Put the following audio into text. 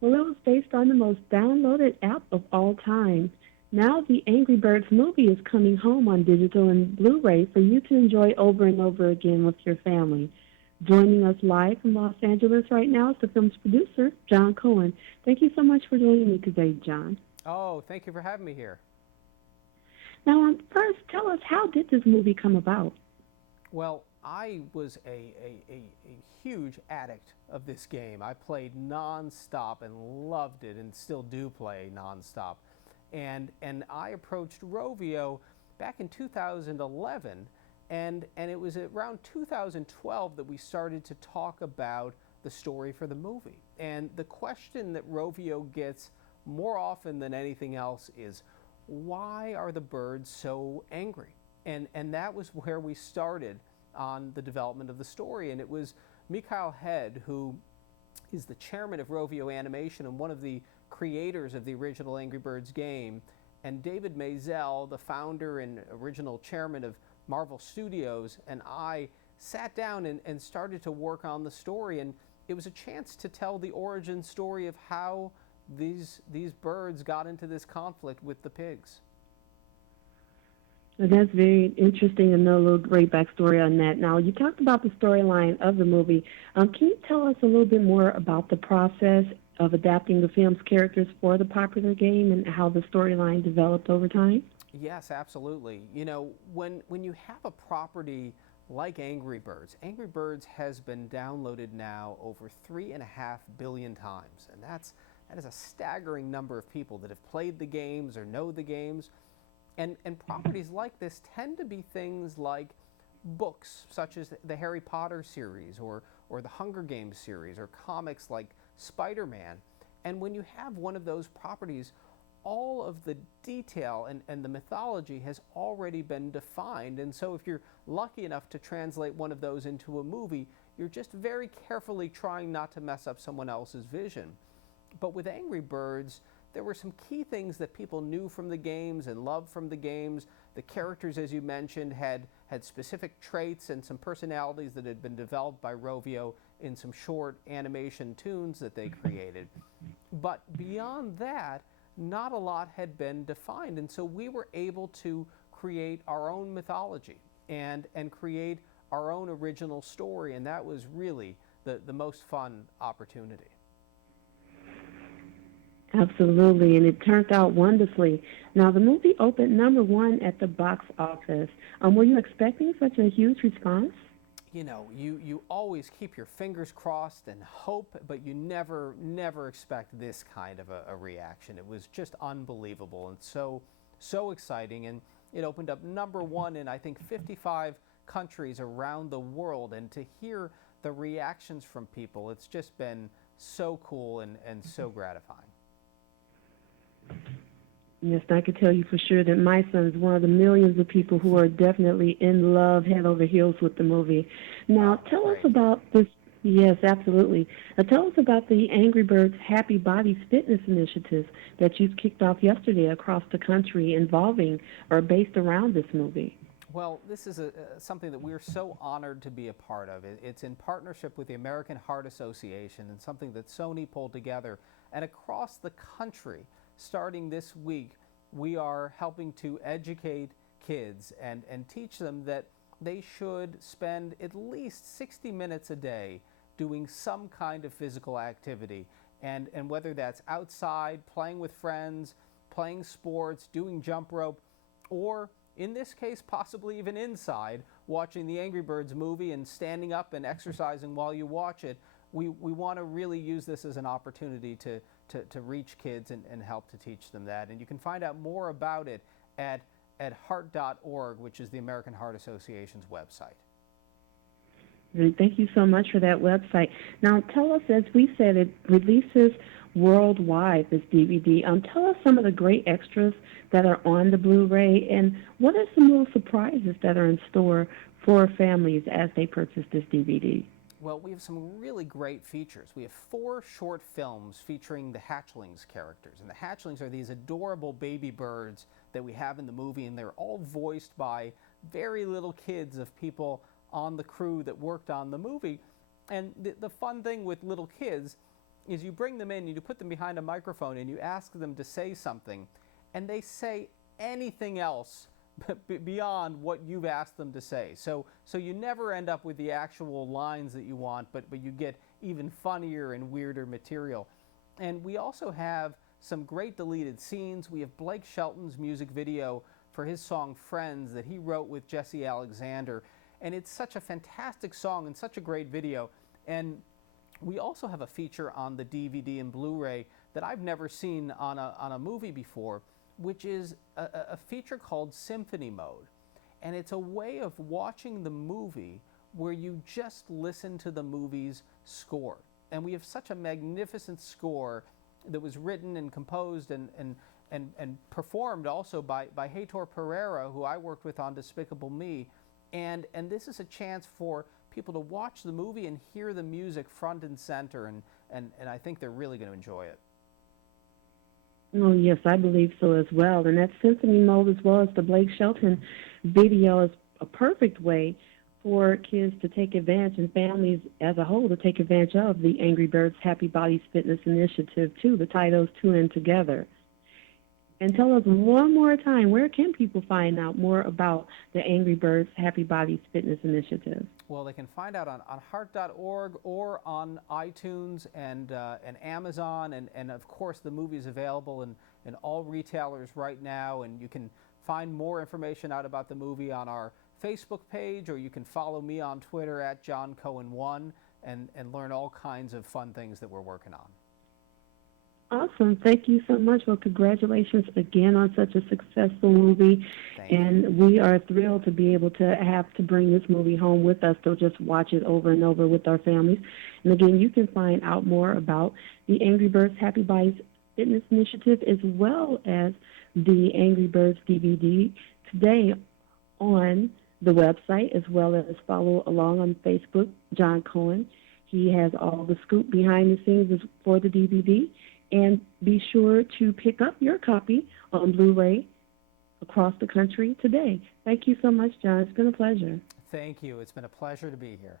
Well, it was based on the most downloaded app of all time. Now the Angry Birds movie is coming home on digital and Blu-ray for you to enjoy over and over again with your family. Joining us live from Los Angeles right now is the film's producer, John Cohen. Thank you so much for joining me today, John. Oh, thank you for having me here. Now, first, tell us, how did this movie come about? Well, I was a huge addict of this game. I played nonstop and loved it and still do play nonstop. And I approached Rovio back in 2011, and it was around 2012 that we started to talk about the story for the movie. And the question that Rovio gets more often than anything else is, why are the birds so angry? And that was where we started on the development of the story. And it was Mikhail Head, who is the chairman of Rovio Animation and one of the creators of the original Angry Birds game, and David Maisel, the founder and original chairman of Marvel Studios, and I sat down and started to work on the story. And it was a chance to tell the origin story of how these birds got into this conflict with the pigs. Well, that's very interesting and know a little great backstory on that. Now, you talked about the storyline of the movie. Can you tell us a little bit more about the process of adapting the film's characters for the popular game and how the storyline developed over time? Yes, absolutely. You know, when you have a property like Angry Birds has been downloaded now over 3.5 billion times, and that is a staggering number of people that have played the games or know the games. And properties like this tend to be things like books, such as the Harry Potter series or the Hunger Games series, or comics like Spider-Man. And when you have one of those properties, all of the detail and the mythology has already been defined. And so if you're lucky enough to translate one of those into a movie, you're just very carefully trying not to mess up someone else's vision. But with Angry Birds, there were some key things that people knew from the games and loved from the games. The characters, as you mentioned, had specific traits and some personalities that had been developed by Rovio in some short animation tunes that they created. But beyond that, not a lot had been defined. And so we were able to create our own mythology and create our own original story. And that was really the most fun opportunity. Absolutely, and it turned out wonderfully. Now, the movie opened number one at the box office. Were you expecting such a huge response? You know, you always keep your fingers crossed and hope, but you never expect this kind of a reaction. It was just unbelievable and so exciting. And it opened up number one in, I think, 55 countries around the world. And to hear the reactions from people, it's just been so cool and so gratifying. Yes, I can tell you for sure that my son is one of the millions of people who are definitely in love, head over heels with the movie. Now, tell us Great. about this. Yes, absolutely. Tell us about the Angry Birds Happy Bodies Fitness Initiative that you've kicked off yesterday across the country involving or based around this movie. Well, this is something that we're so honored to be a part of. It's in partnership with the American Heart Association and something that Sony pulled together. And across the country, starting this week, we are helping to educate kids and teach them that they should spend at least 60 minutes a day doing some kind of physical activity. And whether that's outside, playing with friends, playing sports, doing jump rope, or in this case, possibly even inside, watching the Angry Birds movie and standing up and exercising while you watch it, we want to really use this as an opportunity to reach kids and help to teach them that. And you can find out more about it at heart.org, which is the American Heart Association's website. And thank you so much for that website. Now, tell us, as we said, it releases worldwide, this DVD. Tell us some of the great extras that are on the Blu-ray, and what are some little surprises that are in store for families as they purchase this DVD? Well, we have some really great features. We have 4 short films featuring the hatchlings characters. And the hatchlings are these adorable baby birds that we have in the movie, and they're all voiced by very little kids of people on the crew that worked on the movie. And the fun thing with little kids is you bring them in, and you put them behind a microphone, and you ask them to say something, and they say anything else beyond what you've asked them to say. So you never end up with the actual lines that you want, but you get even funnier and weirder material. And we also have some great deleted scenes. We have Blake Shelton's music video for his song Friends that he wrote with Jesse Alexander. And it's such a fantastic song and such a great video. And we also have a feature on the DVD and Blu-ray that I've never seen on a movie before, which is a feature called Symphony Mode. And it's a way of watching the movie where you just listen to the movie's score. And we have such a magnificent score that was written and composed and performed also by Heitor Pereira, who I worked with on Despicable Me. And this is a chance for people to watch the movie and hear the music front and center, and I think they're really going to enjoy it. Oh, yes, I believe so as well. And that symphony mode, as well as the Blake Shelton video, is a perfect way for kids to take advantage, and families as a whole to take advantage of the Angry Birds Happy Bodies Fitness Initiative, too, to tie those two in together. And tell us one more time, where can people find out more about the Angry Birds Happy Bodies Fitness Initiative? Well, they can find out on heart.org or on iTunes and Amazon, and of course the movie is available in all retailers right now, and you can find more information out about the movie on our Facebook page, or you can follow me on Twitter at John Cohen1 and learn all kinds of fun things that we're working on. Awesome. Thank you so much. Well, congratulations again on such a successful movie. And we are thrilled to be able to have to bring this movie home with us to just watch it over and over with our families. And again, you can find out more about the Angry Birds Happy Bodies Fitness Initiative as well as the Angry Birds DVD today on the website, as well as follow along on Facebook, John Cohen. He has all the scoop behind the scenes for the DVD. And be sure to pick up your copy on Blu-ray across the country today. Thank you so much, John. It's been a pleasure. Thank you. It's been a pleasure to be here.